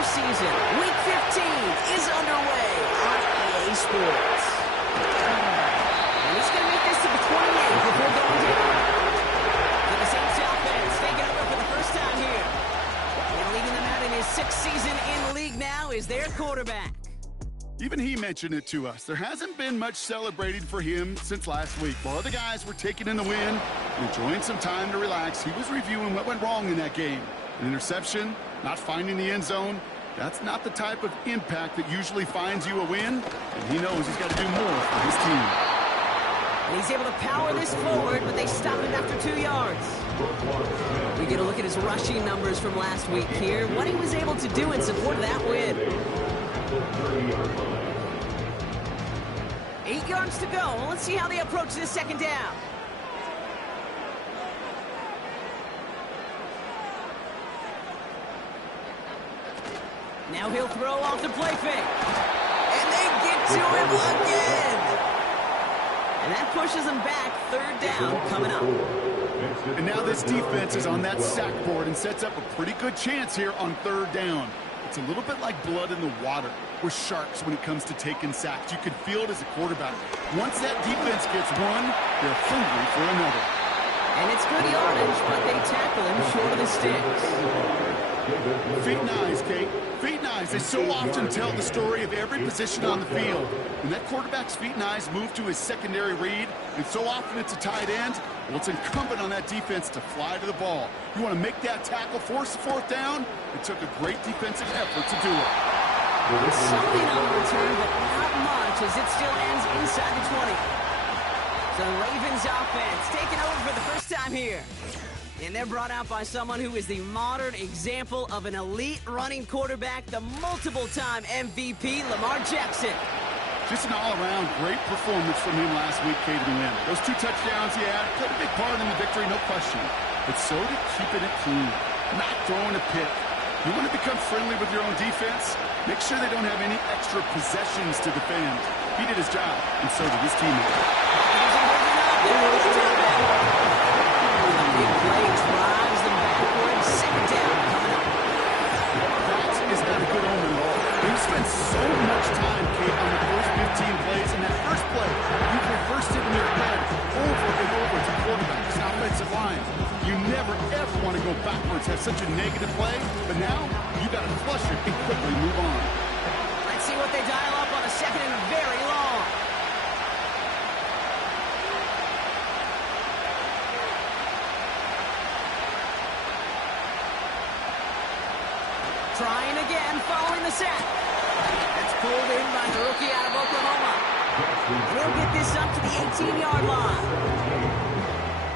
postseason. Week 15 is underway on EA Sports. And he's going to make this to the 28th before going down. For the Saints offense, taking over for the first time here. And leading them out in his 6th season in the league now is their quarterback. Even he mentioned it to us. There hasn't been much celebrating for him since last week. While other guys were taking in the win and enjoying some time to relax, he was reviewing what went wrong in that game. An interception, not finding the end zone. That's not the type of impact that usually finds you a win, and he knows he's got to do more for his team. And he's able to power this forward, but they stop him after 2 yards. We get a look at his rushing numbers from last week here, what he was able to do in support of that win. 8 yards to go. Let's see how they approach this second down. Now he'll throw off the play fake. And they get to him again. And that pushes him back. 3rd down coming up. And now this defense is on that sack board and sets up a pretty good chance here on 3rd down. It's a little bit like blood in the water. We're sharks when it comes to taking sacks. You can feel it as a quarterback. Once that defense gets one, they're hungry for another. And it's good yardage, but they tackle him short of the sticks. Feet and eyes, Kate. Feet and eyes. They so often tell the story of every position on the field. When that quarterback's feet and eyes move to his secondary read, and so often it's a tight end, well, it's incumbent on that defense to fly to the ball. You want to make that tackle, force the 4th down? It took a great defensive effort to do it. Something on the return, but not much as it still ends inside the 20. So the Ravens offense taking over for the first time here. And they're brought out by someone who is the modern example of an elite running quarterback, the multiple-time MVP, Lamar Jackson. Just an all-around great performance from him last week, Kate, to win. Those 2 touchdowns he had played a big part in the victory, no question. But so did keeping it clean, not throwing a pick. You want to become friendly with your own defense? Make sure they don't have any extra possessions to defend. He did his job, and so did his teammate. Big play drives them backwards. 2nd down coming up. That is not a good omen at all. They've spent so much time, Kate, on the first 15 plays. In that first play, you've reversed it in your head over and over to quarterback. It's an offensive line. You never, ever want to go backwards, have such a negative play. But now, you got to flush it and quickly move on. Let's see what they dial up on a 2nd and very long. Trying again, following the sack. That's pulled in by the rookie out of Oklahoma. We'll get this up to the 18-yard line.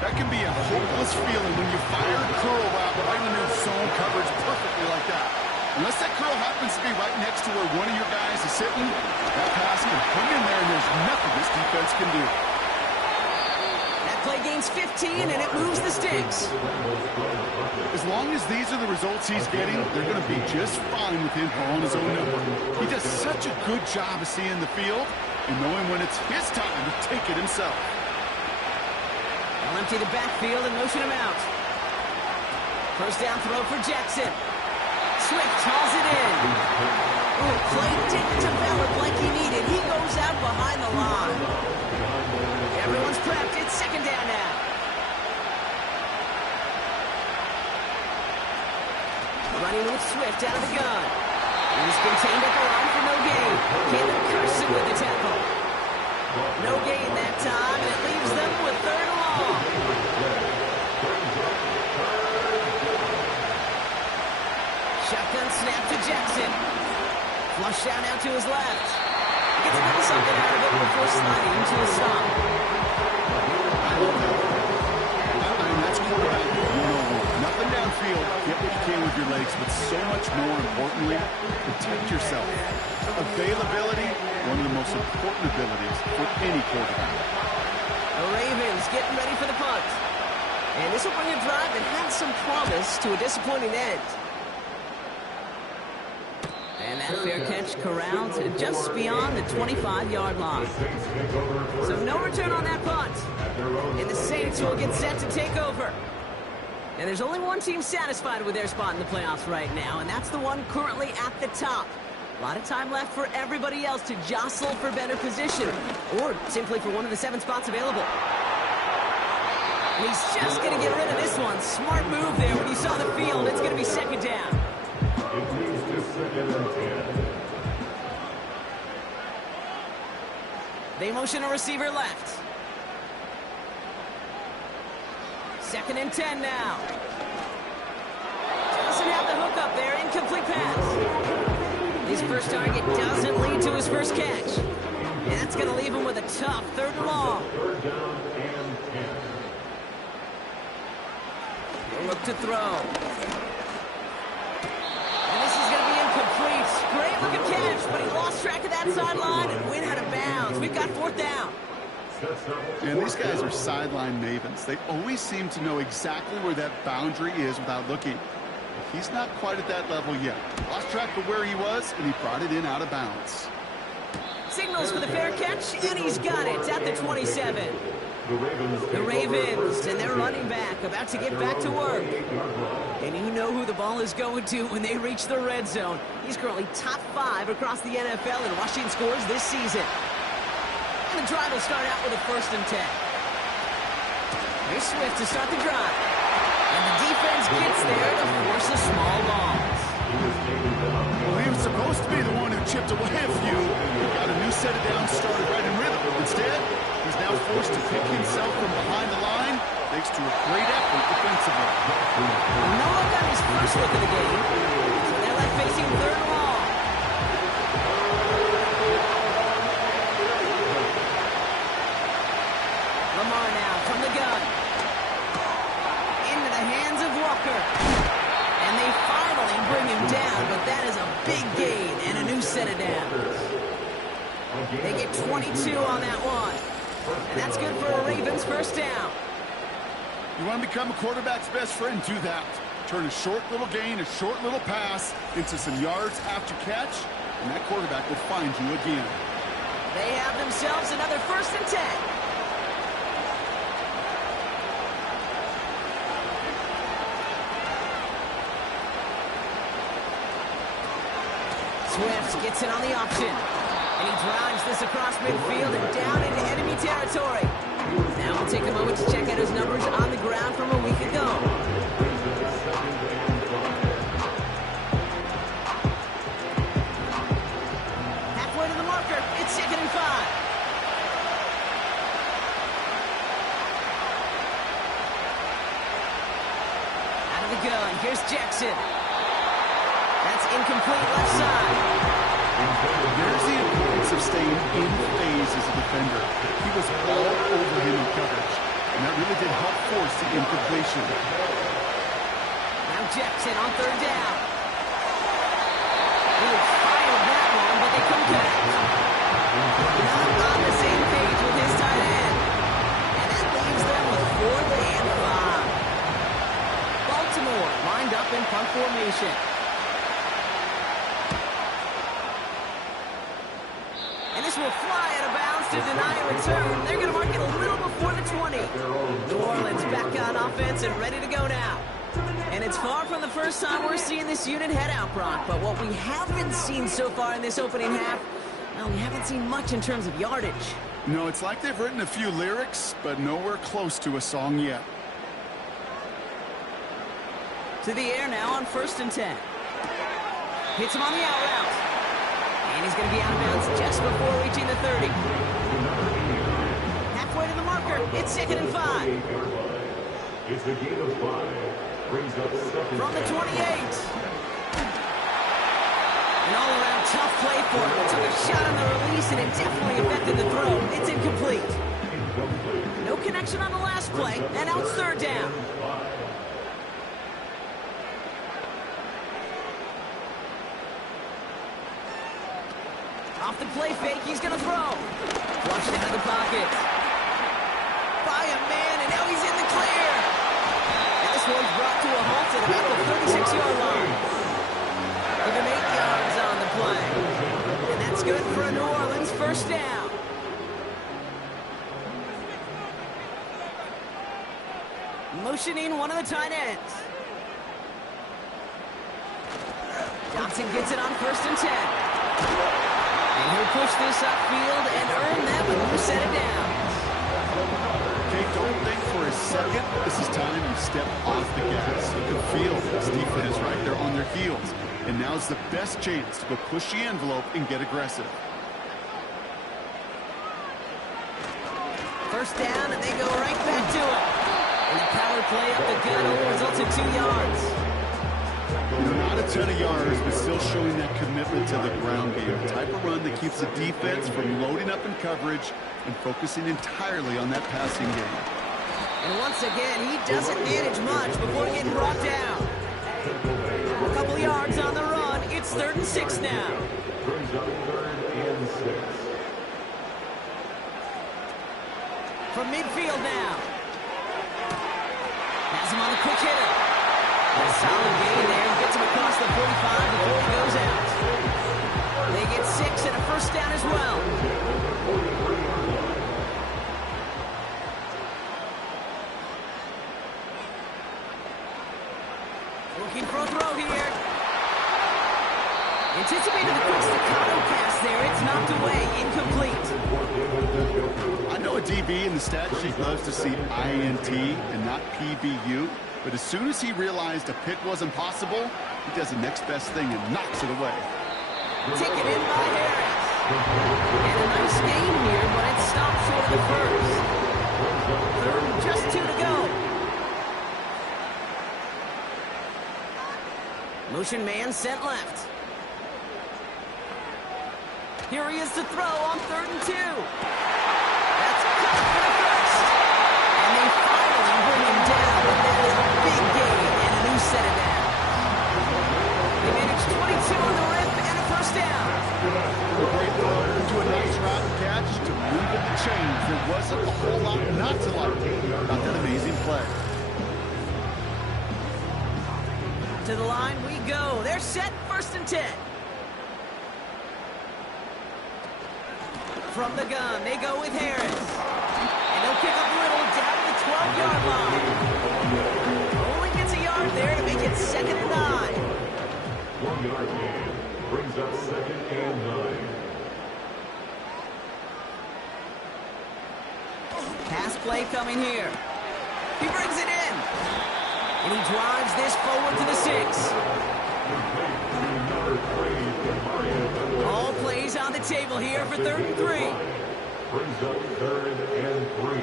That can be a hopeless feeling when you fire a curl route right into zone coverage perfectly like that. Unless that curl happens to be right next to where one of your guys is sitting, that pass can hang in there and there's nothing this defense can do. That play gains 15 and it moves the sticks. As long as these are the results he's getting, they're going to be just fine with him calling his own number. He does such a good job of seeing the field and knowing when it's his time to take it himself. They'll empty the backfield and motion him out. First down throw for Jackson. Swift hauls it in. Ooh, play didn't develop like he needed. He goes out behind the line. Everyone's prepped. It's 2nd down now. Running with Swift out of the gun. He's contained at the line for no gain. Caleb Carson with the tackle. No gain that time, and it leaves them with 3rd and long. Shotgun snap to Jackson. Flush down out to his left. Gets a little something out of it before sliding to a stop. That's quarterback 101. Nothing downfield. Get what you can with your legs, but so much more importantly, protect yourself. Availability, one of the most important abilities for any quarterback. The Ravens getting ready for the punt. And this will bring a drive that had some promise to a disappointing end. And that fair catch corralled just beyond the 25-yard line. So no return on that punt. And the Saints will get set to take over. And there's only one team satisfied with their spot in the playoffs right now, and that's the one currently at the top. A lot of time left for everybody else to jostle for better position, or simply for one of the 7 spots available. And he's just going to get rid of this one. Smart move there when you saw the field. It's going to be 2nd down. It moves to 2nd and 10. They motion a receiver left. 2nd and 10 now. Doesn't have the hook up there. Incomplete pass. His first target doesn't lead to his first catch. And that's going to leave him with a tough 3rd and long. 3rd down and 10. He'll look to throw. And this is going to be incomplete. Great looking catch, but he lost track of that sideline and went out of bounds. We've got 4th down. And these guys are sideline mavens. They always seem to know exactly where that boundary is without looking. He's not quite at that level yet. Lost track of where he was, and he brought it in out of bounds. Signals for the fair catch, and he's got it at the 27. The Ravens and their running back about to get back to work. And you know who the ball is going to when they reach the red zone. He's currently top 5 across the NFL in rushing scores this season. And the drive will start out with a 1st and 10. Here's Swift to start the drive. And the defense gets there to force a small loss. Well, he was supposed to be the one who chipped away a few. He got a new set of downs started right in rhythm. Instead, he's now forced to pick himself from behind the line thanks to a great effort defensively. No look on his first look of the game. So they're left facing 3rd and long. Lamar now from the gun. Into the hands of Walker. And they finally bring him down, but that is a big gain and a new set of downs. They get 22 on that one. And that's good for a Ravens 1st down. You want to become a quarterback's best friend, do that. Turn a short little gain, a short little pass into some yards after catch, and that quarterback will find you again. They have themselves another 1st and 10. Swift gets it on the option. And he drives this across midfield and down into enemy territory. Now we'll take a moment to check out his numbers on the ground from a week ago. Halfway to the marker. It's 2nd and 5. Out of the gun. Here's Jackson. That's incomplete left side. There's the importance of staying in phase as a defender. He was all over him in coverage, and that really did help force the incompletion. Now Jackson on 3rd down. He fired that one, but they come back. Not on the same page with his tight end. And that leaves them with 4th and 5. Baltimore lined up in punt formation. Will fly out of bounds to deny a return. They're going to mark it a little before the 20. New Orleans back on offense and ready to go now. And it's far from the first time we're seeing this unit head out, Brock. But what we haven't seen so far in this opening half, well, we haven't seen much in terms of yardage. No, it's like they've written a few lyrics, but nowhere close to a song yet. To the air now on 1st and 10. Hits him on the out route. And he's going to be out of bounds just before reaching the 30. Halfway to the marker. It's 2nd and 5. It's a gain of 5. Brings up 2nd. From the 28. An all-around tough play for him. It took a shot on the release, and it definitely affected the throw. It's incomplete. No connection on the last play, and now it's 3rd down. Off the play fake, he's going to throw. Flushed into the pocket. By a man, and now he's in the clear. And this one's brought to a halt at about the 36-yard line. Give him 8 yards on the play. And that's good for a New Orleans 1st down. motioning one of the tight ends. Johnson gets it on 1st and 10. And he'll push this upfield and earn them a new set of downs. Okay, don't think for a second this is time you step off the gas. You can feel this defense right there on their heels. And now's the best chance to go push the envelope and get aggressive. 1st down, and they go right back to it. And the power play up the gut only results in 2 yards. Not a ton of yards, but still showing that commitment to the ground game. The type of run that keeps the defense from loading up in coverage and focusing entirely on that passing game. And once again, he doesn't manage much before getting brought down. A couple yards on the run. It's 3rd and 6 now. Brings up 3rd and 6. From midfield now. Has him on the quick hitter. A solid gain there. Gets him across the 45 before he goes out. They get 6 and a 1st down as well. Looking for a throw here. Anticipated the quick staccato pass there. It's knocked away. Incomplete. I know a DB in the stat sheet loves to see INT and not PBU, but as soon as he realized a pick wasn't possible, he does the next best thing and knocks it away. Taken in by Harris. And a nice game here, but it stopped short of the 1st. 3rd, just 2 to go. Motion man sent left. Here he is to throw on 3rd and 2. That's caught for the 1st. And they finally bring him down, but that is a big gain and a new set of downs. They managed 22 on the rip and a 1st down. A great throw to a nice route catch to move up the chains. There wasn't a whole lot not to like about that amazing play. To the line we go. They're set, 1st and 10. From the gun, they go with Harris. And they'll pick up Little down to the 12-yard line. Only gets a yard there to make it 2nd and 9. 1-yard gain brings up 2nd and 9. Pass play coming here. He brings it in. And he drives this forward to the 6. All plays on the table here for 3rd and 3. Brings up 3rd and 3.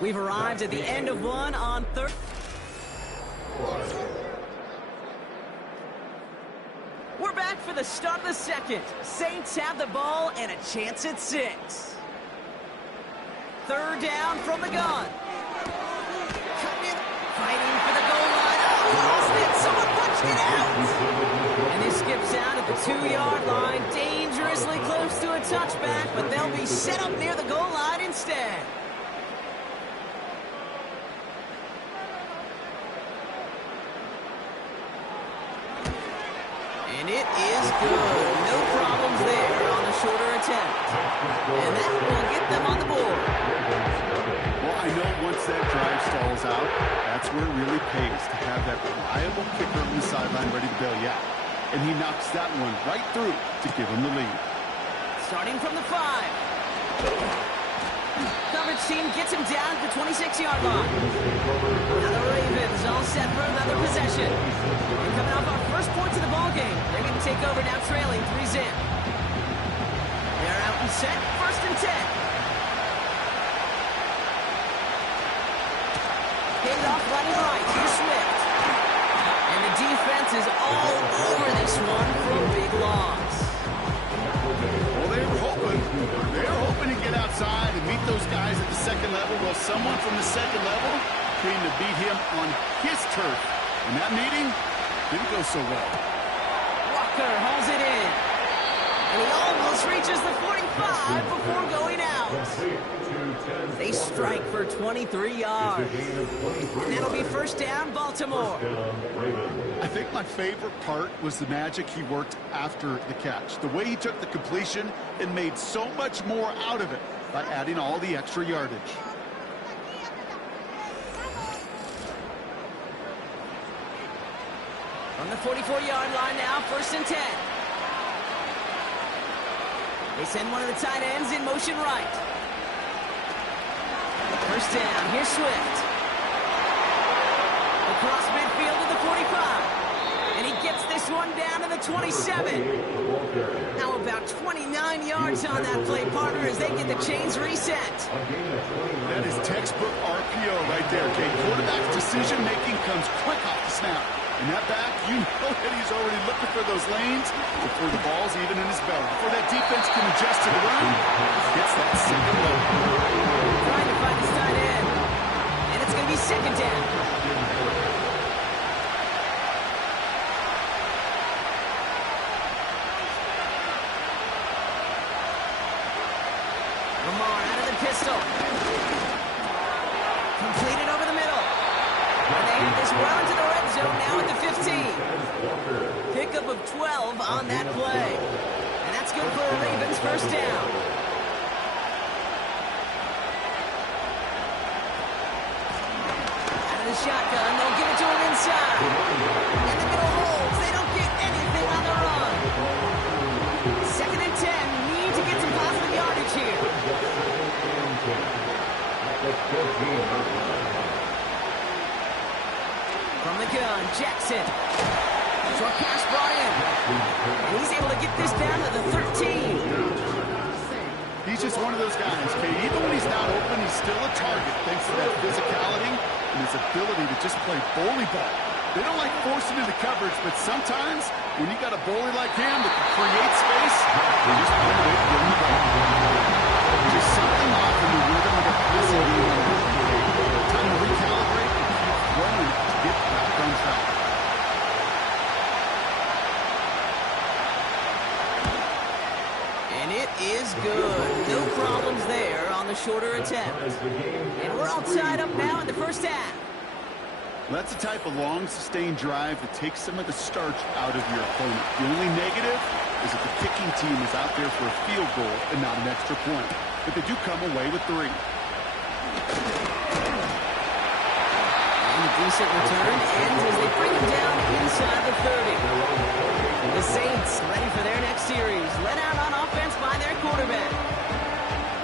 We've arrived at the end of 1 on 3rd. We're back for the start of the 2nd. Saints have the ball and a chance at 6. 3rd down from the gun. Fighting for the goal line. Oh, lost it. Someone punched it out. And this skips out at the 2-yard line. Dangerously close to a touchback, but they'll be set up near the goal line instead. And it is good. No problems there on the shorter attempt. And that will get them on the board. Well, I know once that drive stalls out, that's where it really pays to have that reliable kicker on the sideline ready to bail you out. And he knocks that one right through to give him the lead. Starting from the 5. Coverage team gets him down at the 26-yard line. Now the Ravens all set for another possession. And coming off our first points of the ballgame, they're going to take over now trailing 3-0. They're out and set, 1st and 10. Picked off running right. Here's Swift. And the defense is all over this one for a big loss. Well, they were hoping to get outside and meet those guys at the 2nd level. Well, someone from the 2nd level came to beat him on his turf. And that meeting didn't go so well. Walker hauls it in. And he almost reaches the 45 before going out. They strike for 23 yards. And that'll be 1st down, Baltimore. I think my favorite part was the magic he worked after the catch. The way he took the completion and made so much more out of it by adding all the extra yardage. From the 44-yard line now, 1st and 10. They send one of the tight ends in motion right. 1st down, here's Swift. Across midfield to the 45. And he gets this one down to the 27. How about 29 yards on that play, partner, as they get the chains reset. That is textbook RPO right there, okay? Quarterback's decision-making comes quick off the snap. And that back, you know that he's already looking for those lanes before the ball's even in his belly. Before that defense can adjust to the run, gets that second low. Trying to find his tight end. And it's going to be 2nd down. Lamar out of the pistol. Completed over the middle. And they have this well into the red zone now at the 15. Pickup of 12 on that play. And that's good for a Ravens 1st down. Out of the shotgun, they'll give it to him inside. And the middle holds. They don't get anything on the run. 2nd and 10. Need to get some positive yardage here. From the gun, Jackson. Short pass brought in. And he's able to get this down to the 13. He's just one of those guys, okay? Even when he's not open, he's still a target thanks to that physicality and his ability to just play bully ball. They don't like forcing into coverage, but sometimes when you got a bully like him that can create space, they just find a way to get him the ball. Just something off in the rhythm of the passing game. Time to recalibrate and keep throwing it to get back on track. And it is good. No problems there on the shorter attempt. And we're all tied up now in the 1st half. That's the type of long, sustained drive that takes some of the starch out of your opponent. The only negative is that the kicking team is out there for a field goal and not an extra point. But they do come away with 3. And a decent return ends as they bring him down inside the 30. The Saints ready for their next series. Let out on offense by their quarterback.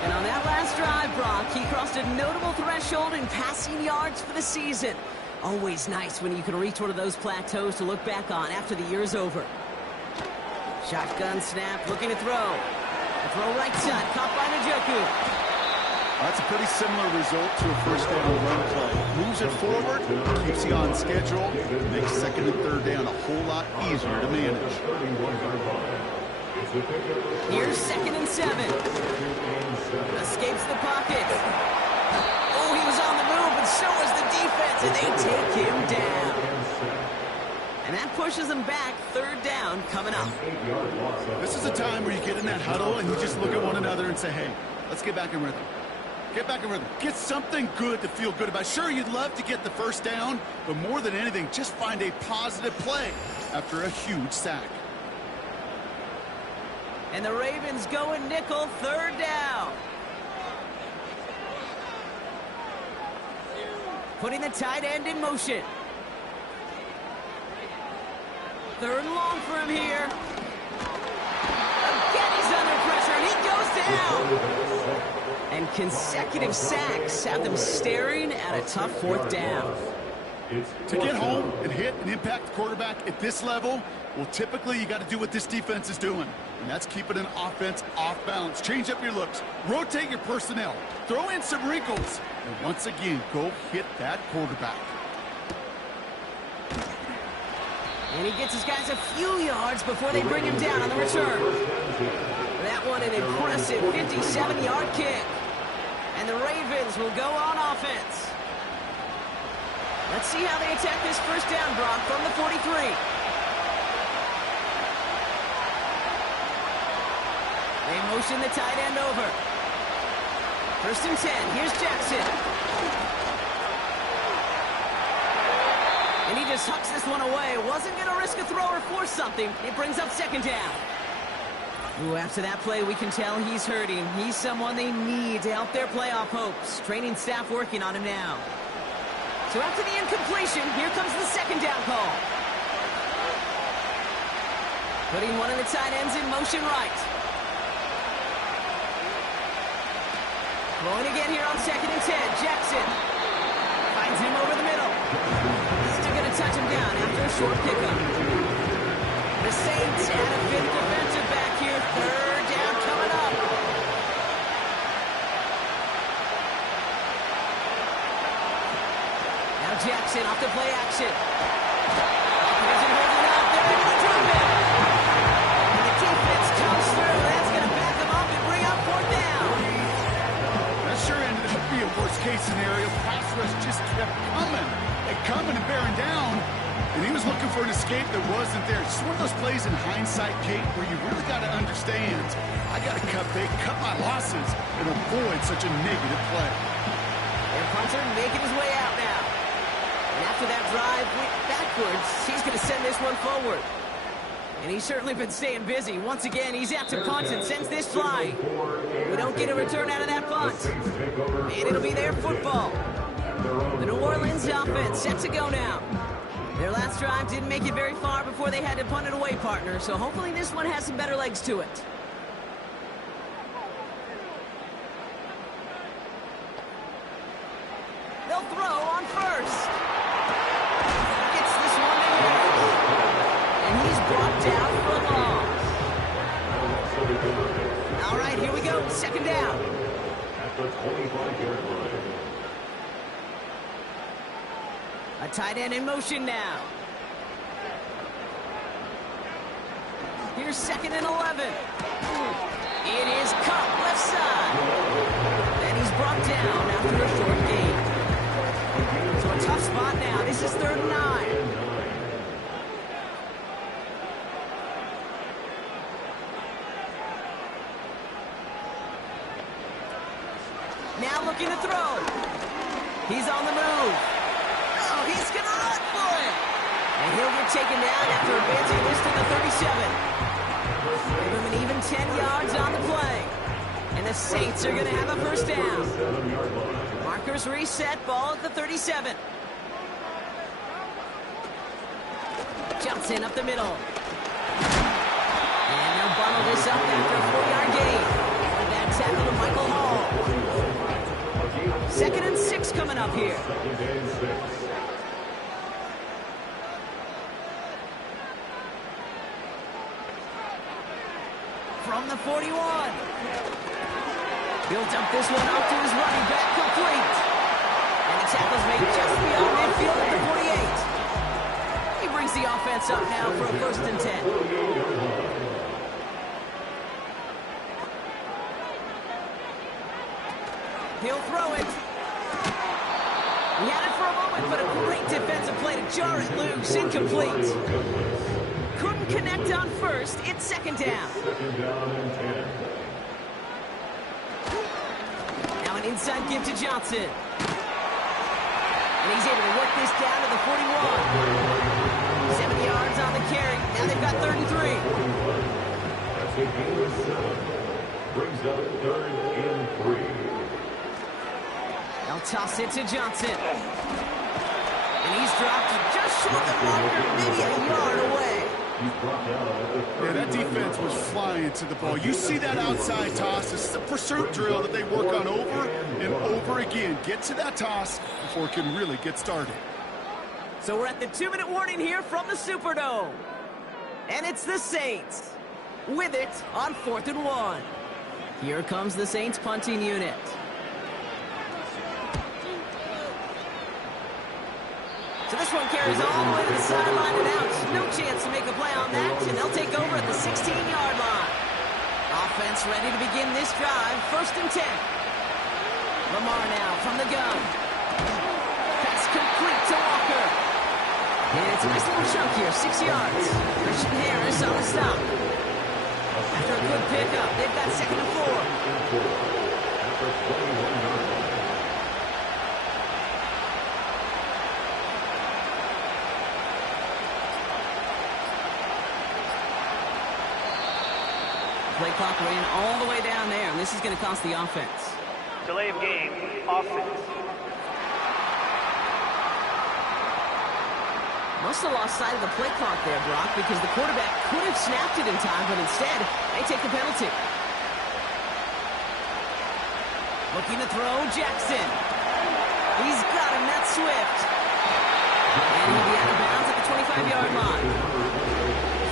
And on that last drive, Brock, he crossed a notable threshold in passing yards for the season. Always nice when you can reach one of those plateaus to look back on after the year's over. Shotgun snap, looking to throw. A throw right side, caught by Njoku. That's a pretty similar result to a 1st down run play. Moves it forward, keeps you on schedule, makes 2nd and 3rd down a whole lot easier to manage. Here's 2nd and 7. Escapes the pocket. Oh, he was on the move, but so was the defense, and they take him down. And that pushes them back. 3rd down coming up. This is a time where you get in that huddle and you just look at one another and say, hey, let's get back in rhythm. Get back in rhythm. Get something good to feel good about. Sure, you'd love to get the 1st down, but more than anything, just find a positive play after a huge sack. And the Ravens go in nickel, 3rd down. Putting the tight end in motion. 3rd and long for him here. Again, he's under pressure, and he goes down. And consecutive sacks have them staring at a tough 4th down. To get home and hit and impact the quarterback at this level, well, typically you got to do what this defense is doing, and that's keeping an offense off balance. Change up your looks, rotate your personnel, throw in some wrinkles, and once again, go hit that quarterback. And he gets his guys a few yards before they bring him down on the return. That one an impressive 57-yard kick. And the Ravens will go on offense. Let's see how they attack this 1st down, Brock, from the 43. They motion the tight end over. 1st and 10. Here's Jackson. And he just hucks this one away. Wasn't going to risk a throw or force something. It brings up 2nd down. Ooh, after that play, we can tell he's hurting. He's someone they need to help their playoff hopes. Training staff working on him now. So after the incompletion, here comes the 2nd down call. Putting one of the tight ends in motion right. Going again here on 2nd and 10. Jackson finds him over the middle. Still going to touch him down after a short pickup. The Saints had a big defensive back here. 3rd down coming up. Now Jackson off the play action. Here's it holding up. They're going to drop it. And the defense comes through. That's going to back them up and bring up 4th down. That sure ended up being a worst-case scenario. Pass rush just kept coming and bearing down. And he was looking for an escape that wasn't there. It's one of those plays in hindsight, Kate, where you really got to understand, I got to cut my losses and avoid such a negative play. And punter making his way out now. And after that drive went backwards, he's going to send this one forward. And he's certainly been staying busy. Once again, he's out to punt and sends this flying. We don't get a return out of that punt. And it'll be their football. The New Orleans offense set to go now. Their last drive didn't make it very far before they had to punt it away, partner. So hopefully this one has some better legs to it. They'll throw on first. Gets this one in. And he's brought down for a loss. All right, here we go. 2nd down. At the 25-yard line. A tight end in motion now. Here's 2nd and 11. It is cut left side. And he's brought down after a short gain. So a tough spot now. This is 3rd and 9. Now looking to throw. He's on the move. Oh, he's going to run for it. And he'll get taken down after advancing this to the 37. Give him an even 10 yards on the play. And the Saints are going to have a 1st down. Markers reset, ball at the 37. Johnson up the middle. And they'll bundle this up after a 4-yard gain. With that tackle to Michael Hall. 2nd and 6 coming up here. From the 41. He'll dump this one up to his running back, complete. And the tackle's made just beyond midfield at the 48. He brings the offense up now for a 1st and 10. He'll throw it. He had it for a moment, but a great defensive play to jar it loose. Incomplete. Couldn't connect on first. It's 2nd down. 2nd down and 10. Now an inside give to Johnson. And he's able to work this down to the 41. 7 yards on the carry. Now they've got 3rd and 3. That's a gain of 7. Brings up 3rd and 3. They'll toss it to Johnson. And he's dropped just short of the marker, maybe a yard away. Yeah, that defense was flying to the ball. You see that outside toss. This is a pursuit drill that they work on over and over again. Get to that toss before it can really get started. So we're at the 2-minute warning here from the Superdome. And it's the Saints with it on 4th and 1. Here comes the Saints punting unit. So this one carries all the way to the sideline and out. No chance to make a play on that, and they'll take over at the 16-yard line. Offense ready to begin this drive. 1st and 10. Lamar now from the gun. Pass complete to Walker. And it's a nice little chunk here, 6 yards. Christian Harris on the stop. After a good pickup, they've got 2nd and 4. After 21 yards. Play clock ran all the way down there, and this is going to cost the offense. Delay of game, offense. Must have lost sight of the play clock there, Brock, because the quarterback could have snapped it in time, but instead, they take the penalty. Looking to throw, Jackson. He's got him, that's Swift. And he'll be out of bounds at the 25-yard line.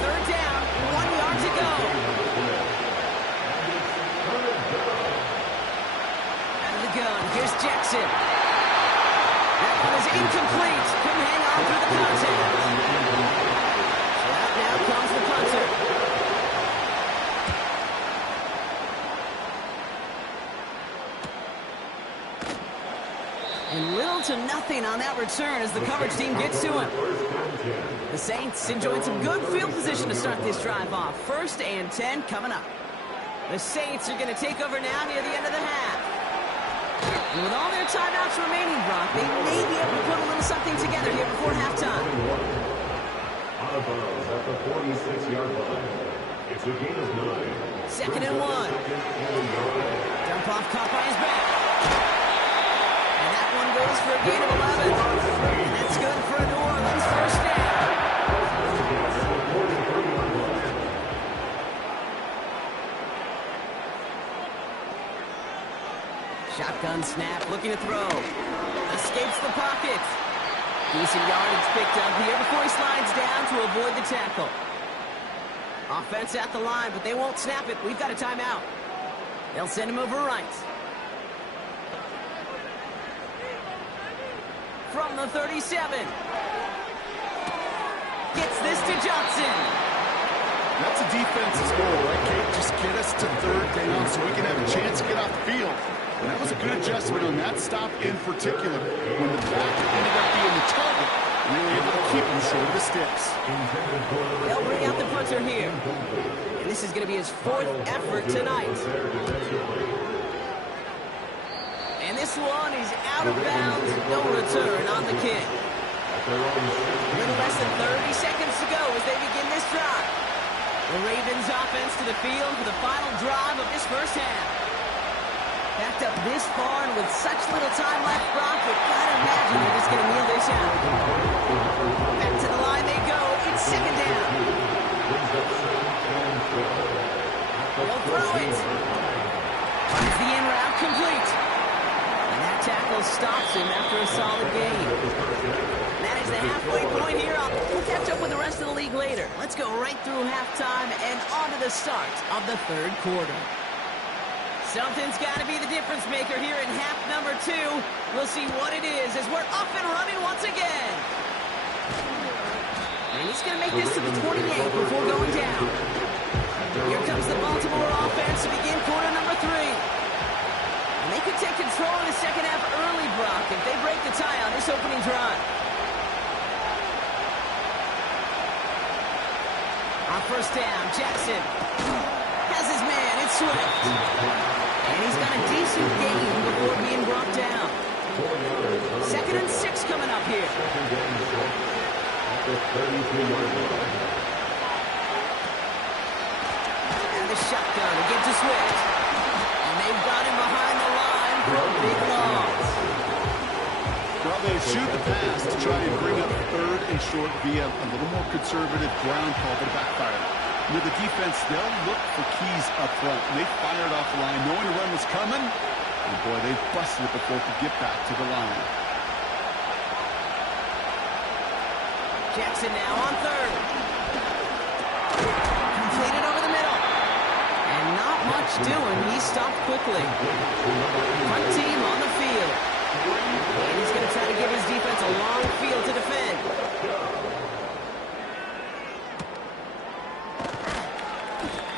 Third down, 1 yard to go. Out of the gun, here's Jackson. That one is incomplete. Couldn't hang on through the contact. So out now comes the punter. And little to nothing on that return as the coverage team gets to him. The Saints enjoyed some good field position to start this drive off. 1st and 10 coming up. The Saints are going to take over now near the end of the half. And with all their timeouts remaining, Brock, they may be able to put a little something together here before halftime. Out of bounds at the 46-yard line. It's a gain of 9. 2nd and 1. Dump off caught by his back. And that one goes for a gain of 11. And that's good for a New Orleans first down. Shotgun snap, looking to throw. Escapes the pocket. Decent yardage picked up here before he slides down to avoid the tackle. Offense at the line, but they won't snap it. We've got a timeout. They'll send him over right. From the 37. Gets this to Johnson. That's a defense's goal, right, Kate? Just get us to 3rd down so we can have a chance to get off the field. And that was a good adjustment on that stop in particular. When the back ended up being the target, we were able to keep him short of the sticks. They'll bring out the punter here. And this is going to be his 4th effort tonight. And this one is out of bounds. No return on the kick. A little less than 30 seconds to go as they begin this drive. The Ravens offense to the field for the final drive of this first half. Backed up this far and with such little time left, Brock, you've got to imagine they're just going to kneel this out. Back to the line they go. It's 2nd down. They'll throw it. Finds the in route complete. And that tackle stops him after a solid gain. That is the halfway point here. We'll catch up with the rest of the league later. Let's go right through halftime and on to the start of the 3rd quarter. Something's got to be the difference maker here in half number 2. We'll see what it is as we're up and running once again. And he's going to make this to the 28 before going down. Here comes the Baltimore offense to begin quarter number 3. And they could take control of the second half early, Brock, if they break the tie on this opening drive. On 1st down, Jackson has his man. It's Swift. And he's got a decent gain before being brought down. 2nd and 6 coming up here. And the shotgun again to Swift. And they've got him behind the line for a big loss. Well, they shoot the pass to try and bring up 3rd and short via a little more conservative ground call, but backfired. With the defense, they'll look for keys up front. And they fired off the line knowing the run was coming. And boy, they busted it before it could get back to the line. Jackson now on 3rd. Completed over the middle. And not much doing. He stopped quickly. Front team on the field. And he's going to try to give his defense a long field to defend.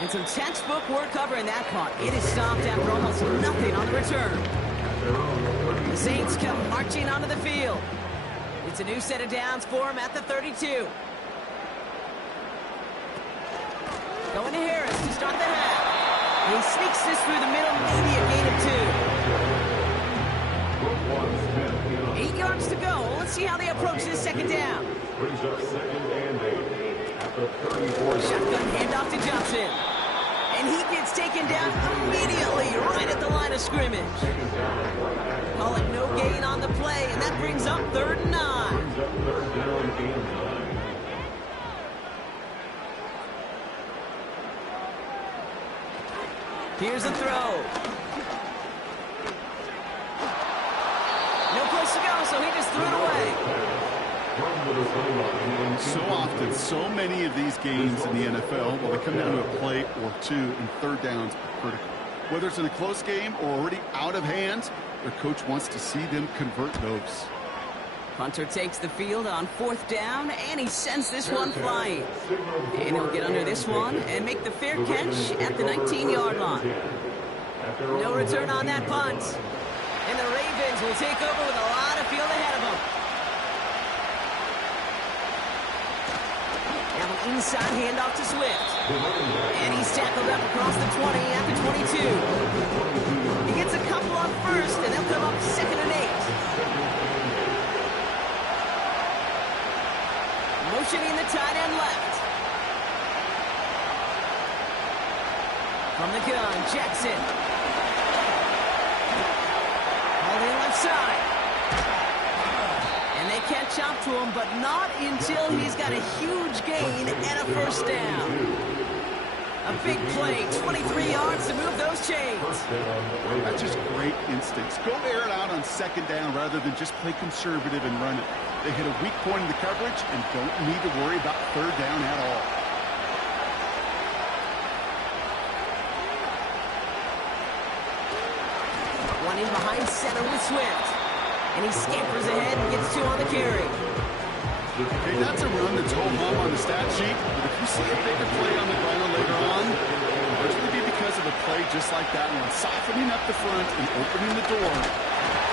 And some textbook work covering that punt. It is stopped after almost nothing on the return. The Saints come marching onto the field. It's a new set of downs for him at the 32. Going to Harris to start the half. He sneaks this through the middle, maybe a gain of 2. 8 yards to go. Let's see how they approach this 2nd down. Brings up 2nd and 8 at the 34. Shotgun handoff to Johnson. And he gets taken down immediately right at the line of scrimmage. Call it no gain on the play, and that brings up 3rd and 9. Here's the throw. No place to go, so he just threw it away. So often, so many of these games in the NFL, well, they come down to a play or two, and third downs are critical. Whether it's in a close game or already out of hand, their coach wants to see them convert those. Punter takes the field on 4th down, and he sends this one flying. And he'll get under this one and make the fair catch at the 19-yard line. No return on that punt. And the Ravens will take over with a lot of field ahead of them. Now an inside handoff to Swift. And he's tackled up across the 20 at the 22. He gets a couple on first, and they'll come up 2nd and 8. Motioning the tight end left. From the gun, Jackson. Holding left side. And they catch up to him, but not until he's got a huge gain and a first down. A big play, 23 yards to move those chains. That's just great instincts. Go air it out on 2nd down rather than just play conservative and run it. They hit a weak point in the coverage and don't need to worry about 3rd down at all. One in behind center with Swift. And he scampers ahead and gets 2 on the carry. Okay, that's a run that's home on the stat sheet, but if you see a bigger play on the ground later on, it'll largely be because of a play just like that one, softening up the front and opening the door.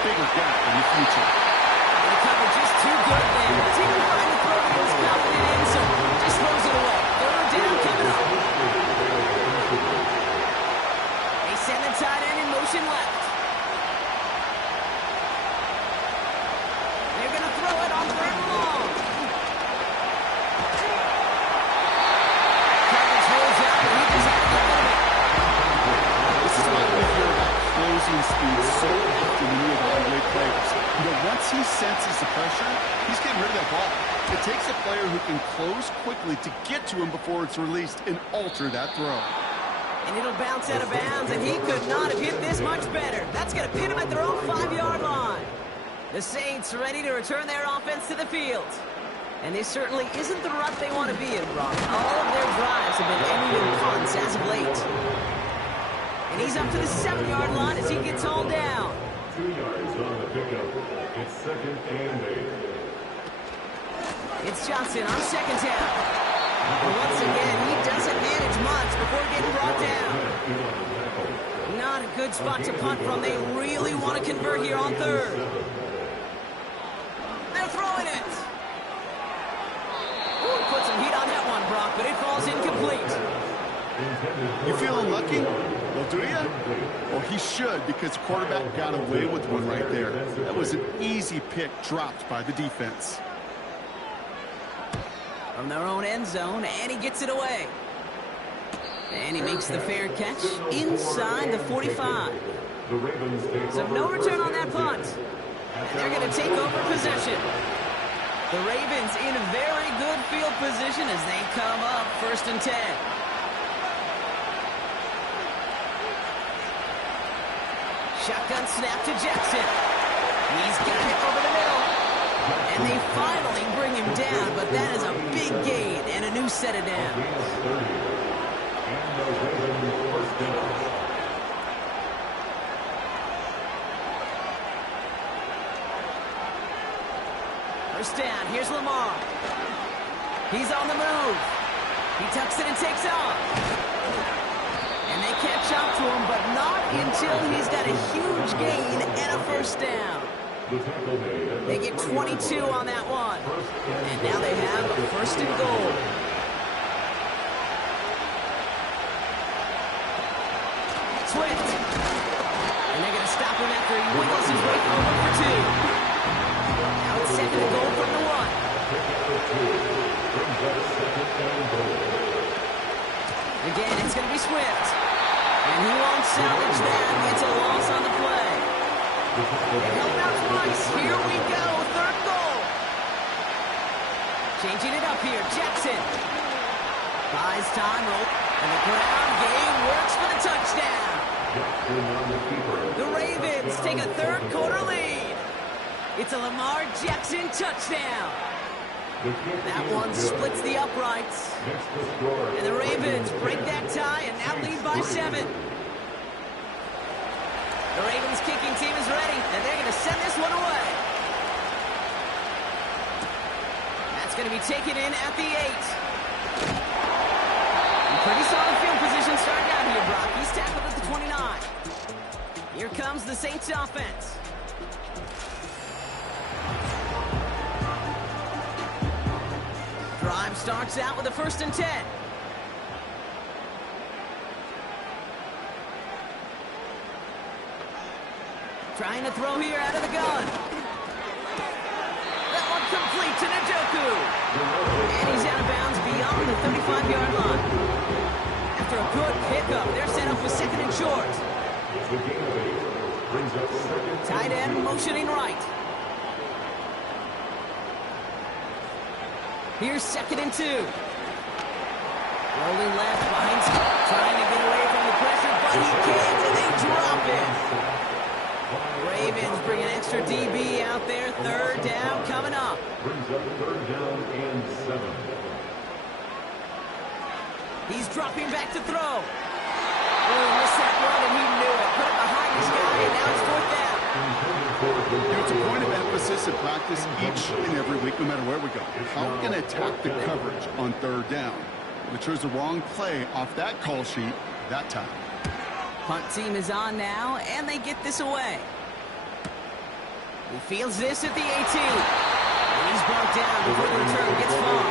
Bigger gap in the future. And the coverage is too good there. Didn't find the throw he was confident in, so just throws it away. 3rd down coming up. They send the tight end in motion left. They're going to throw it on 3rd and long. Coverage rolls out, and he just had to get rid of it. This is why we hear about closing speed so often when you evaluate players. You know, once he senses the pressure, he's getting rid of that ball. It takes a player who can close quickly to get to him before it's released and alter that throw. And it'll bounce out of bounds, and he could not have hit this much better. That's going to pin him at their own 5-yard line. The Saints ready to return their offense to the field. And this certainly isn't the rut they want to be in, Brock. All of their drives have been ending in punts as of late. And he's up to the 7-yard line as he gets hauled down. 2 yards on the pickup. It's 2nd and 8. It's Johnson on 2nd down. And once again, he doesn't manage much before getting brought down. Not a good spot to punt from. They really want to convert here on 3rd. They're throwing it. Ooh, put some heat on that one, Brock, but it falls incomplete. You feeling lucky? Well, do you? Well, he should, because the quarterback got away with one right there. That was an easy pick dropped by the defense. From their own end zone, and he gets it away. And he makes the fair catch inside the 45. So no return on that punt. And they're going to take over possession. The Ravens in a very good field position as they come up 1st and 10. Shotgun snap to Jackson. He's got it over the middle. And they finally bring him down, but that is a big gain and a new set of downs. First down, here's Lamar. He's on the move. He tucks it and takes off. And they catch up to him, but not until he's got a huge gain and a first down. They get 22 on that one. And now they have a 1st and goal. Swift. And they're going to stop him after he wiggles his way forward for 2. Now it's 2nd and goal from the 1. Again, it's going to be Swift. And he won't salvage that. It's a loss on the play. They've held out twice. Here we go. 3rd goal. Changing it up here. Jackson. Buys time, and the ground game works for the touchdown. The Ravens take a third quarter lead. It's a Lamar Jackson touchdown. That one splits the uprights. And the Ravens break that tie and now lead by 7. The Ravens kicking team is ready, and they're going to send this one away. That's going to be taken in at the 8. Pretty solid field position starting out here, Brock. He's tackled at the 29. Here comes the Saints offense. Drive starts out with a 1st and 10. Trying to throw here out of the gun. That one complete to Njoku. And he's out of bounds beyond the 35-yard line. After a good pickup, they're set up with 2nd and short. Tight end motioning right. Here's 2nd and 2. Rolling left behind Scott, trying to get away from the pressure, but he can't, and they drop it. Ravens bring an extra DB out there. 3rd down coming up. Brings up 3rd down and 7. He's dropping back to throw. Oh, missed that run, and he knew it. Put it behind his guy, and now it's 4th down. It's a point of emphasis in practice each and every week, no matter where we go. How are we going to attack the coverage on 3rd down? We chose the wrong play off that call sheet that time. Punt team is on now, and they get this away. He fields this at the 18. And he's brought down before the return gets far.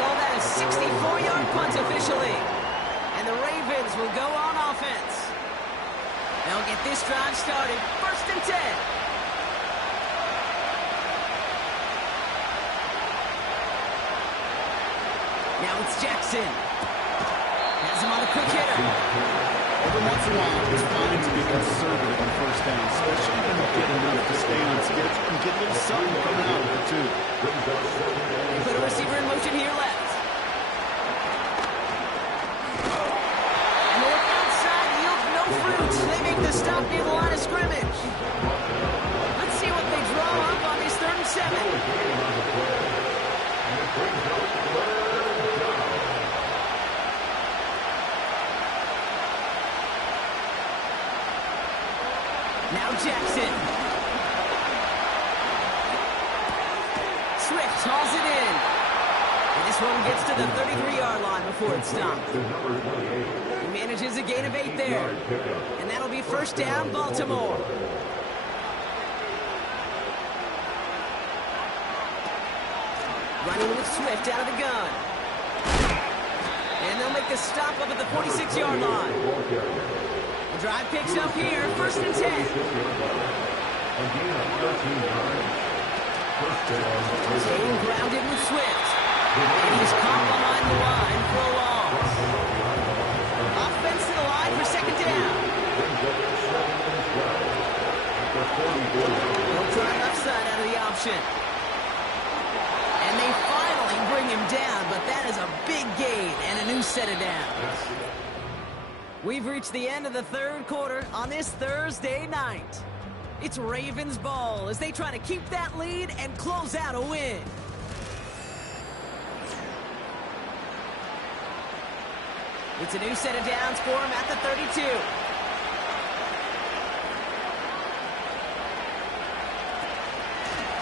Call that a 64-yard punt officially. And the Ravens will go on offense. They'll get this drive started. 1st and 10. Now it's Jackson. Has him on the quick hitter. Every once in a while, it's fine to be conservative on 1st down, especially when you get enough to stay on schedule and get a little something coming out of it, too. They put a receiver in motion here left. And they look outside, yield no fruit. They make the stop near the line of scrimmage. Let's see what they draw up on this 3rd and 7. Now Jackson. Swift hauls it in. And this one gets to the 33-yard line before it's stopped. He manages a gain of 8 there. And that'll be 1st down, Baltimore. Running with Swift out of the gun. And they'll make the stop up at the 46-yard line. The drive picks up here, 1st and 10. Staying grounded with Swift. And he's caught behind the line for a loss. Offense to the line for 2nd down. They'll try left side out of the option. And they finally bring him down, but that is a big gain and a new set of downs. We've reached the end of the 3rd quarter on this Thursday night. It's Ravens ball as they try to keep that lead and close out a win. It's a new set of downs for him at the 32.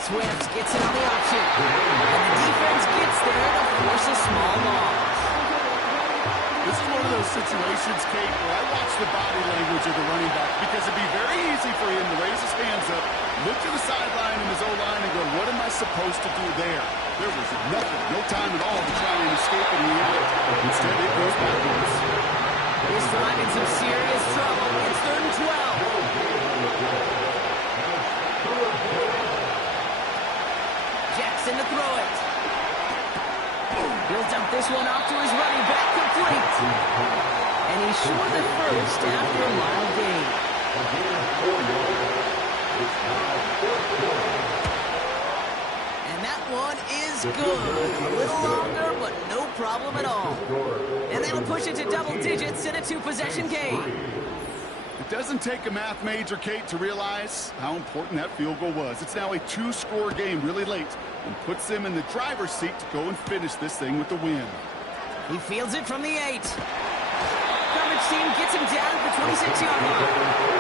Swift gets it on the option. And the defense gets there to force a small loss. This is one of those situations, Kate, where I watch the body language of the running back because it'd be very easy for him to raise his hands up, look to the sideline in his O-line and go, what am I supposed to do there? There was nothing, no time at all to try and escape and react. Instead, it goes backwards. He's drive in some serious trouble. It's 3rd and 12. Jackson to throw it. He'll dump this one off to his running back, complete. And he's short the 1st after a mild gain. And that one is good. A little longer, but no problem at all. And that'll push it to double digits in a 2-possession game. It doesn't take a math major, Kate, to realize how important that field goal was. It's now a 2-score game really late and puts them in the driver's seat to go and finish this thing with the win. He fields it from the 8. Coverage team gets him down at the 26-yard line.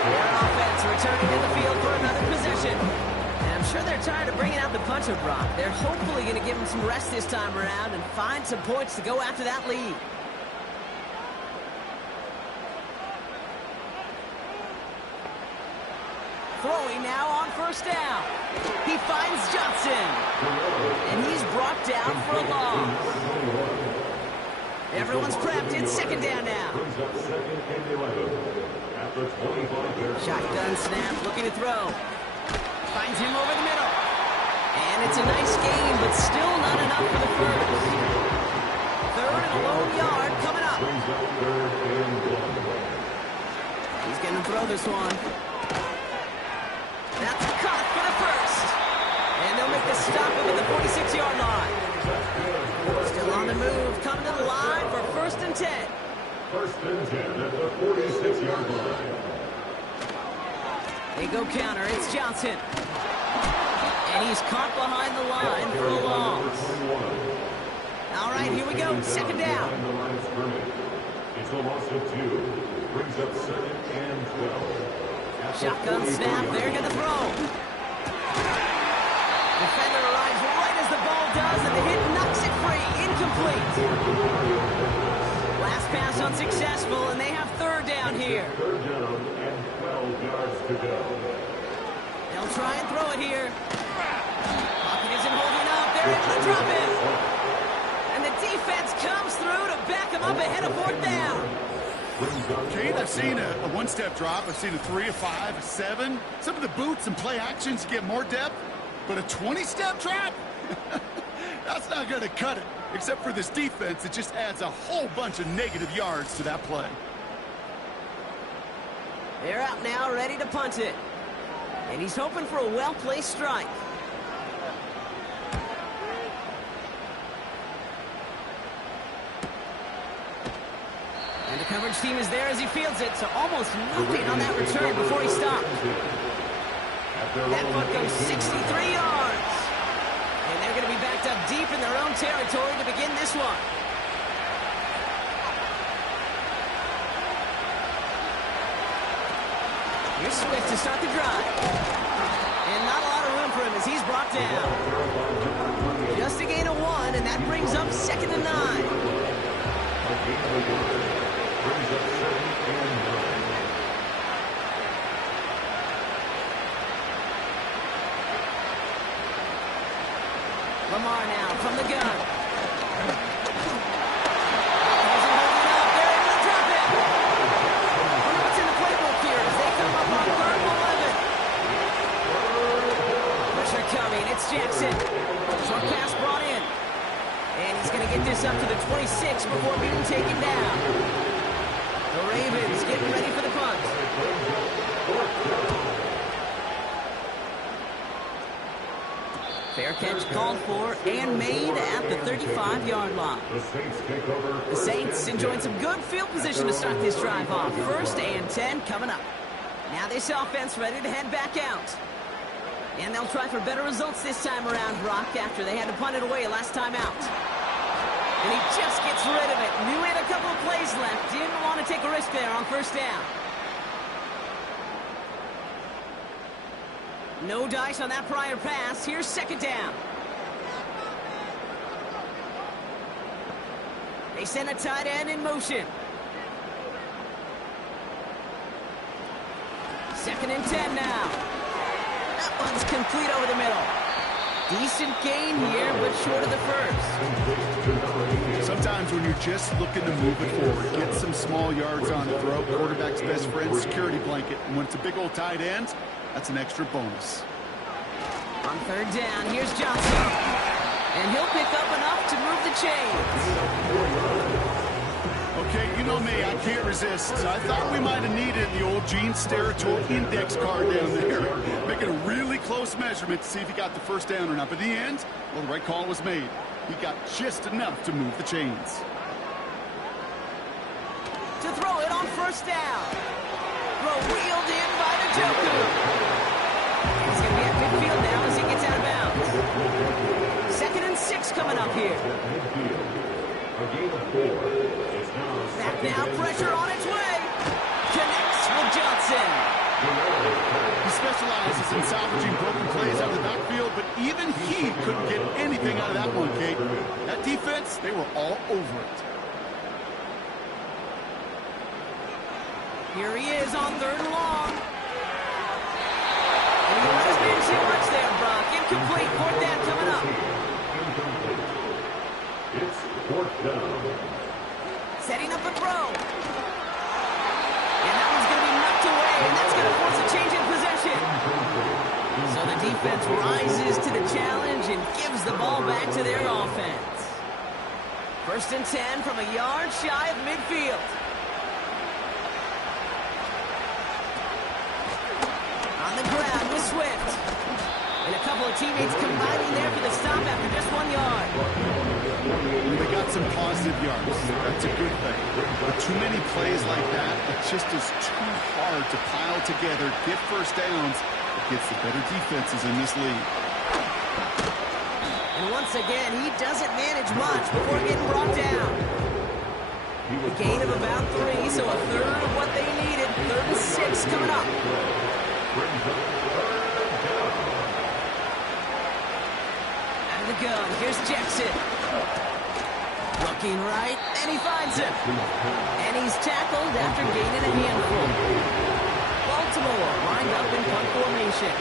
Their offense returning to the field for another possession. And I'm sure they're tired of bringing out the puncher, Brock. They're hopefully going to give him some rest this time around and find some points to go after that lead. Throwing now on first down. He finds Johnson. And he's brought down for a loss. Everyone's prepped. It's second down now. Shotgun snap, looking to throw. Finds him over the middle. And it's a nice game, but still not enough for the first. Third and a lone yard coming up. He's going to throw this one. That's caught for the first. And they'll make the stop at the 46-yard line. Still on the move, coming to the line for 1st and 10. 1st and 10 at the 46-yard line. They go counter, it's Johnson. And he's caught behind the line for a loss. All right, here we go, second down. It's a loss of 2. Brings up 2nd and 12. Shotgun snap, they're going to throw. Defender arrives right as the ball does, and the hit knocks it free. Incomplete. Last pass unsuccessful, and they have 3rd down here. 3rd down and 12 yards to go. They'll try and throw it here. Pocket isn't holding up. They're able to drop it. And the defense comes through to back him up ahead of 4th down. Kate, I've seen a 1-step drop. I've seen a 3, a 5, a 7. Some of the boots and play actions get more depth, but a 20-step drop? That's not going to cut it. Except for this defense, it just adds a whole bunch of negative yards to that play. They're out now, ready to punt it. And he's hoping for a well-placed strike. And the coverage team is there as he fields it, so almost nothing on that return before he stopped. That punt goes 63 yards. And they're going to be backed up deep in their own territory to begin this one. Here's Swift to start the drive. And not a lot of room for him as he's brought down. Just a gain of 1, and that brings up 2nd and 9. Lamar now from the gun. Isn't holding up. They're able to drop it. Wonder what's in the playbook here as they come up on 3rd and 11. Pressure coming. It's Jackson. Short pass brought in. And he's going to get this up to the 26 before being taken down. The Ravens getting ready for the punt. Fair catch called for and made at the 35-yard line. The Saints enjoying some good field position to start this drive off. 1st and 10 coming up. Now this offense ready to head back out. And they'll try for better results this time around, Brock, after they had to punt it away last time out. And he just gets rid of it. Knew he had a couple of plays left. Didn't want to take a risk there on 1st down. No dice on that prior pass. Here's 2nd down. They send a tight end in motion. 2nd and 10 now. That one's complete over the middle. Decent gain here, but short of the first. Sometimes when you're just looking to move it forward, get some small yards on the throw, quarterback's best friend, security blanket. And when it's a big old tight end, that's an extra bonus. On 3rd down, here's Johnson. And he'll pick up enough to move the chains. Okay, you know me, I can't resist. I thought we might have needed the old Gene Steratore index card down there. Making a really close measurement to see if he got the first down or not. But in the end, well, the right call was made. He got just enough to move the chains. To throw it on first down. Throw reeled in by the Joker. He's going to be at midfield now as he gets out of bounds. 2nd and 6 coming up here. Back now, pressure on its way. Connects with Johnson. He specializes in salvaging broken plays out of the backfield, but even he couldn't get anything out of that one, Kate. That defense, they were all over it. Here he is on 3rd and long. And he let his man too much there, Brock. Incomplete. 4th down coming up. It's 4th down. Setting up a throw. And that one's going to be knocked away, and that's going to force a change in possession. So the defense rises to the challenge and gives the ball back to their offense. 1st and 10 from a yard shy of midfield. On the ground with Swift. And a couple of teammates combining there for the stop after just 1 yard. They got some positive yards. That's a good thing. But too many plays like that, it just is too hard to pile together, get first downs against the better defenses in this league. And once again, he doesn't manage much before getting brought down. A gain of about 3, so a third of what they needed. 3rd and 6 coming up. Out of the gun, here's Jackson. Looking right, and he finds him. And he's tackled after gaining a handful. Baltimore lined up in punt formation.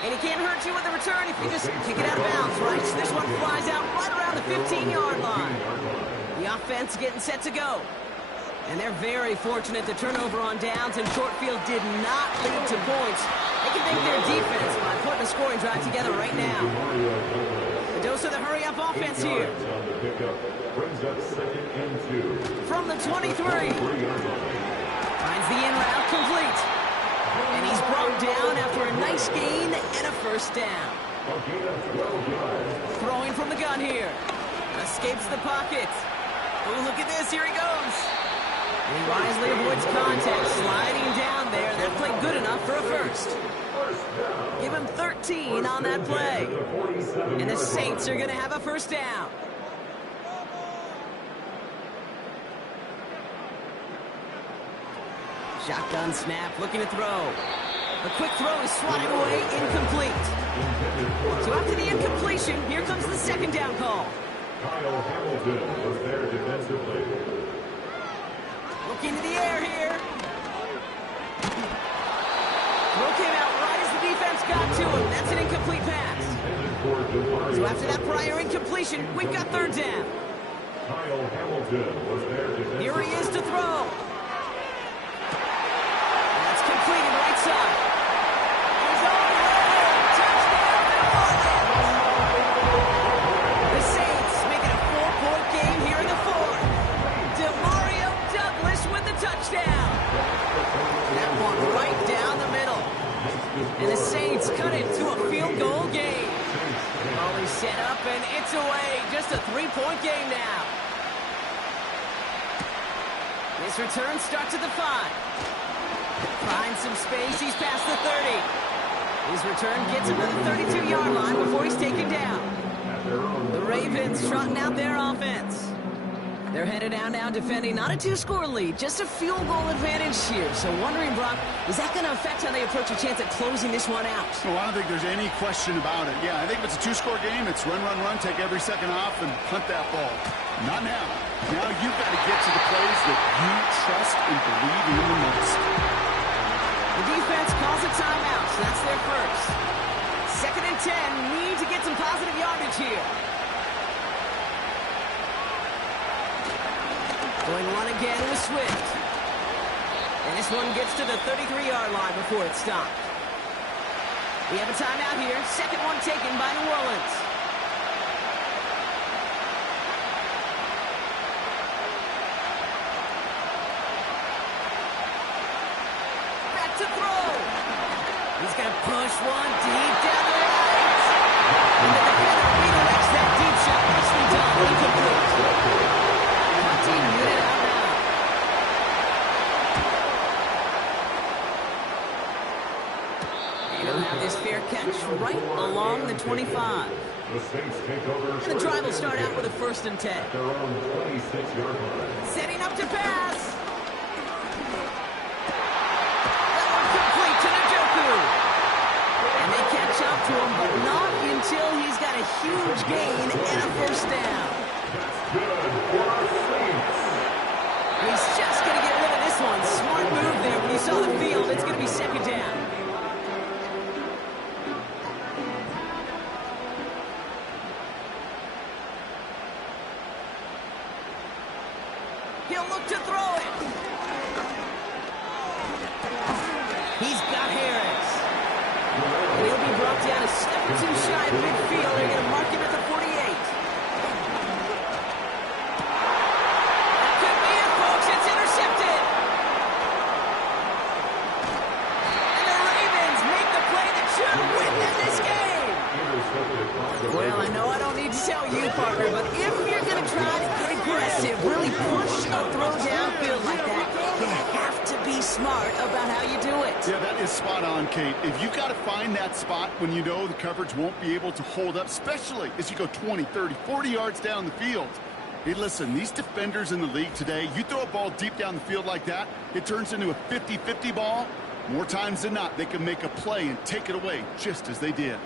And he can't hurt you with the return if you just kick it out of bounds, right? So this one flies out right around the 15-yard line. The offense getting set to go. And they're very fortunate the turnover on downs and short field did not lead to points. They can thank their defense by putting a scoring drive together right now. A dose of the hurry-up offense here. From the 23. Finds the in route complete. And he's brought down after a nice gain and a first down. Throwing from the gun here. Escapes the pocket. Oh, look at this. Here he goes. And he wisely avoids contact, sliding down there. That play good enough for a first. Give him 13 on that play. And the Saints are going to have a first down. Shotgun snap, looking to throw. A quick throw is swatted away, incomplete. So after the incompletion, here comes the 2nd down call. Kyle Hamilton was there defensively. Looking to the air here. Throw came out right as the defense got to him. That's an incomplete pass. So after that prior incompletion, we've got 3rd down. Kyle Hamilton was there defensively. Here he is to throw. That's completed right side. He's on the road. Touchdown, New Orleans. The Saints making a 4-point game here in the 4th. DeMario Douglas with the touchdown. That one right down the middle. And the Saints cut it to a field goal game. All is set up and it's away. Just a 3-point game now. This return starts at the 5. Finds some space. He's past the 30. His return gets him to the 32-yard line before he's taken down. The Ravens trotting out their offense. They're headed down now defending not a 2-score lead, just a field goal advantage here. So wondering, Brock, is that going to affect how they approach a chance at closing this one out? Well, I don't think there's any question about it. Yeah, I think if it's a 2-score game, it's run, run, run, take every second off, and punt that ball. Not now. Now you've got to get to the plays that you trust and believe in the most. The defense calls a timeout, so that's their first. 2nd and 10, need to get some positive yardage here. Going one again with Swift. And this one gets to the 33-yard line before it's stopped. We have a timeout here. 2nd one taken by New Orleans. one deep down the right. And the defender redirects that deep shot. Nicely done. Incomplete. Punting unit out now. And he'll have this fair catch right along the 25. The Saints take over. And the drive will start out with a 1st and 10. Their own 26-yard line. Setting up to pass. That one complete to Njoku. And they catch up to him, but not until he's got a huge gain and a 1st down. That's good for our Saints. He's just going to get rid of this one. Smart move there. When you saw the field, it's going to be 2nd down. He'll look to throw it. He's got Harris. And he'll be brought down a step or two shy of midfield. They're going to mark him at the 48. That could be it, folks. It's intercepted. And the Ravens make the play that should win them this game. Well, I know I don't need to tell you, partner, but if you're going to try to get aggressive, really push a throw downfield like that, you have to be smart about how you do it. Yeah, that is spot on, Kate. If you've got to find that spot when you know the coverage won't be able to hold up, especially as you go 20, 30, 40 yards down the field. Hey, listen, these defenders in the league today, you throw a ball deep down the field like that, it turns into a 50-50 ball. More times than not, they can make a play and take it away, just as they did.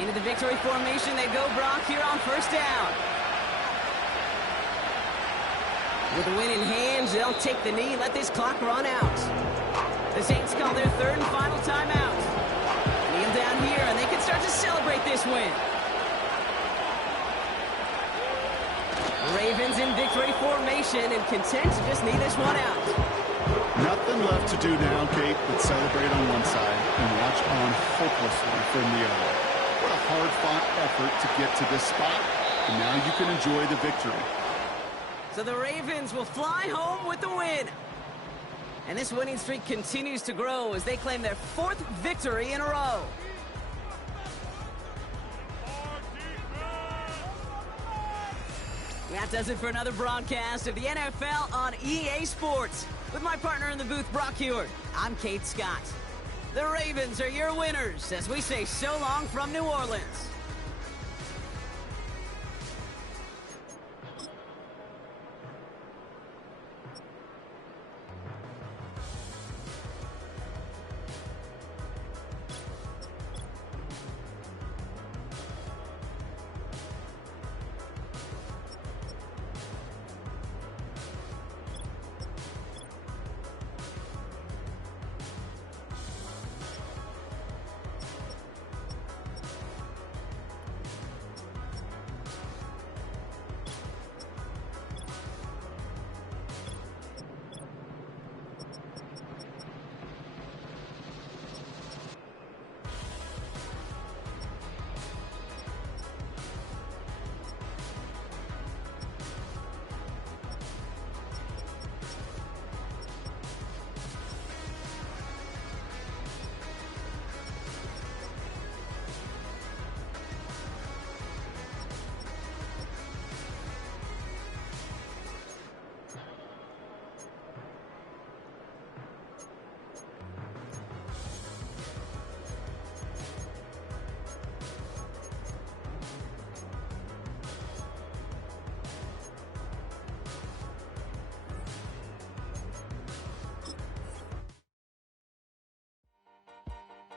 Into the victory formation they go, Brock, here on 1st down. With the win in hand, they'll take the knee, let this clock run out. The Saints call their 3rd and final timeout. Kneel down here, and they can start to celebrate this win. Ravens in victory formation and content to just knee this one out. Nothing left to do now, Kate, but celebrate on one side and watch on hopelessly from the other. What a hard-fought effort to get to this spot, and now you can enjoy the victory. So the Ravens will fly home with the win. And this winning streak continues to grow as they claim their 4th victory in a row. That does it for another broadcast of the NFL on EA Sports. With my partner in the booth, Brock Heward, I'm Kate Scott. The Ravens are your winners as we say so long from New Orleans.